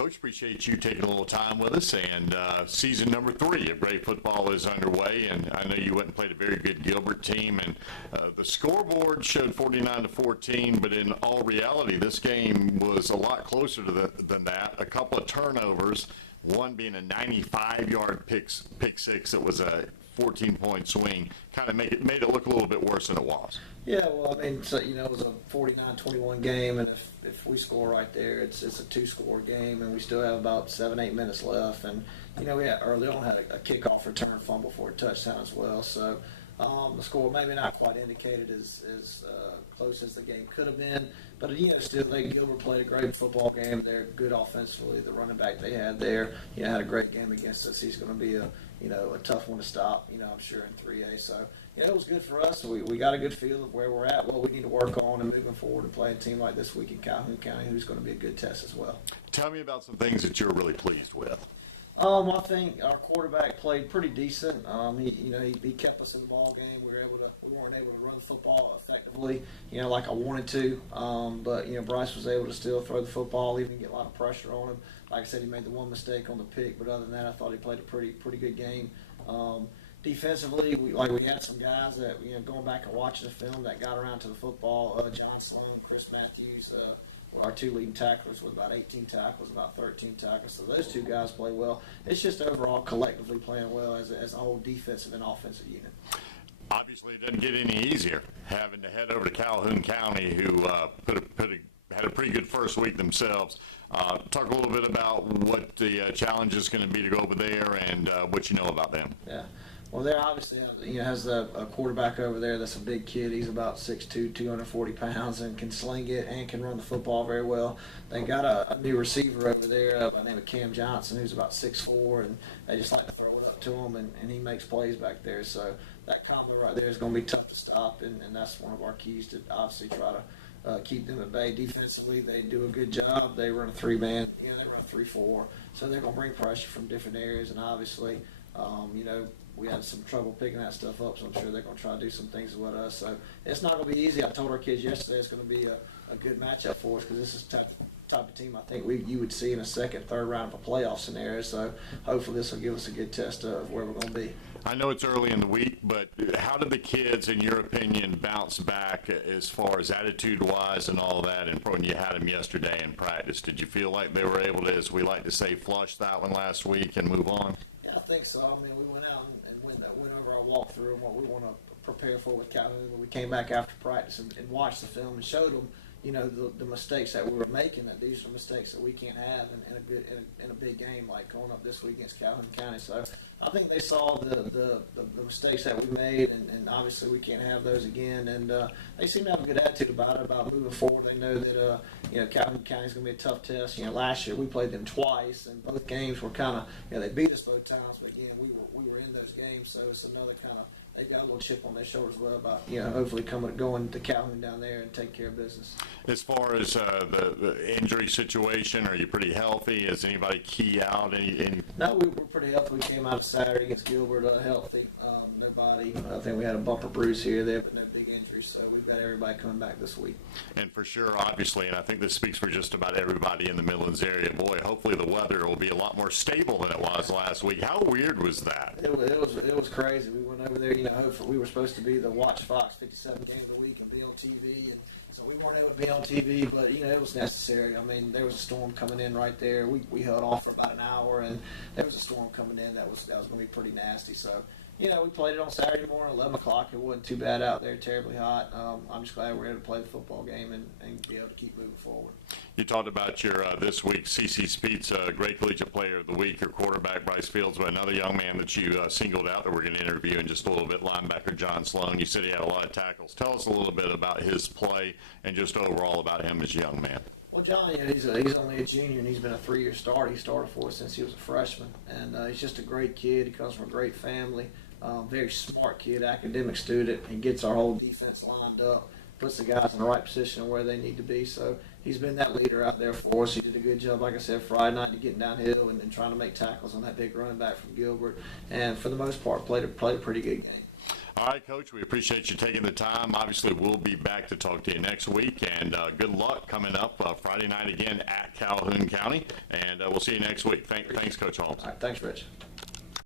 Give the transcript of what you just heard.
Coach, appreciate you taking a little time with us. And season number 3 of Great Football is underway. And I know you went and played a very good Gilbert team. And the scoreboard showed 49-14, but in all reality, this game was a lot closer than that. A couple of turnovers, one being a 95-yard pick six that was a 14-point swing, kind of made it look a little bit worse than it was. Yeah, well, I mean, so, it was a 49-21 game, and if we score right there, it's a 2-score game, and we still have about 7-8 minutes left. And, we had early on had a kickoff return fumble for a touchdown as well. So the score maybe not quite indicated as close as the game could have been. But, still, Gilbert played a great football game. They're good offensively. The running back they had there, had a great game against us. He's going to be a tough one to stop, I'm sure in 3A. So, it was good for us. We got a good feel of where we're at, what we need to work on, and moving forward and play a team like this week in Calhoun County, who's going to be a good test as well. Tell me about some things that you're really pleased with. I think our quarterback played pretty decent. He kept us in the ball game. We weren't able to run the football effectively, like I wanted to. But Bryce was able to still throw the football, even get a lot of pressure on him. Like I said, he made the one mistake on the pick, but other than that, I thought he played a pretty good game. Defensively, we had some guys that going back and watching the film that got around to the football. John Sloan, Chris Matthews. Were our 2 leading tacklers with about 18 tackles, about 13 tackles. So those 2 guys play well. It's just overall collectively playing well as a whole defensive and offensive unit. Obviously, it doesn't get any easier having to head over to Calhoun County, who had a pretty good first week themselves. Talk a little bit about what the challenge is going to be to go over there and what you know about them. Yeah. Well, they obviously has a quarterback over there that's a big kid. He's about 6'2", 240 pounds, and can sling it and can run the football very well. They got a new receiver over there by the name of Cam Johnson, who's about 6'4", and they just like to throw it up to him, and he makes plays back there. So that combo right there is going to be tough to stop, and that's one of our keys to obviously try to keep them at bay. Defensively, they do a good job. They run a 3-man, they run a 3-4, so they're going to bring pressure from different areas, and obviously, we had some trouble picking that stuff up, so I'm sure they're going to try to do some things with us. So it's not going to be easy. I told our kids yesterday it's going to be a good matchup for us, because this is the type of team I think you would see in a second, third round of a playoff scenario. So hopefully this will give us a good test of where we're going to be. I know it's early in the week, but how did the kids, in your opinion, bounce back as far as attitude-wise and all that, and when you had them yesterday in practice? Did you feel like they were able to, as we like to say, flush that one last week and move on? Yeah, I think so. I mean, we went out and went over our walkthrough and what we want to prepare for with Calhoun. We came back after practice and watched the film and showed them, the mistakes that we were making. That these are mistakes that we can't have in a big game like going up this week against Calhoun County. So I think they saw the mistakes that we made, and obviously we can't have those again. And they seem to have a good attitude about it, about moving forward. They know that Calhoun County is going to be a tough test. Last year we played them twice, and both games were kind of they beat us both times, but again we were in those games, so it's another kind of. They've got a little chip on their shoulder as well about hopefully going to Calhoun down there and take care of business. As far as the injury situation, are you pretty healthy? Is anybody key out? No, we're pretty healthy. We came out of Saturday against Gilbert healthy. Nobody. I think we had a bumper bruise here there, but no big injuries. So we've got everybody coming back this week. And for sure, obviously, and I think this speaks for just about everybody in the Midlands area. Boy, hopefully the weather will be a lot more stable than it was last week. How weird was that? It was crazy. We went over there. Hopefully we were supposed to be the Watch Fox 57 game of the week and be on TV, and so we weren't able to be on TV, but it was necessary. I mean, there was a storm coming in right there. We held off for about an hour, and there was a storm coming in that was going to be pretty nasty. So we played it on Saturday morning, 11 o'clock. It wasn't too bad out there, terribly hot. I'm just glad we were able to play the football game and be able to keep moving forward. You talked about your this week's CC Speed's Great Collegiate Player of the Week, your quarterback, Bryce Fields, but another young man that you singled out that we're going to interview in just a little bit, linebacker John Sloan. You said he had a lot of tackles. Tell us a little bit about his play and just overall about him as a young man. Well, John, he's only a junior, and he's been a 3-year starter. He started for us since he was a freshman, and he's just a great kid. He comes from a great family. Very smart kid, academic student. He gets our whole defense lined up, puts the guys in the right position where they need to be. So he's been that leader out there for us. He did a good job, like I said, Friday night, to getting downhill and trying to make tackles on that big running back from Gilbert. And for the most part, played a pretty good game. All right, Coach, we appreciate you taking the time. Obviously, we'll be back to talk to you next week, and good luck coming up Friday night again at Calhoun County, and we'll see you next week. Thanks, Coach Holmes. All right, thanks, Rich.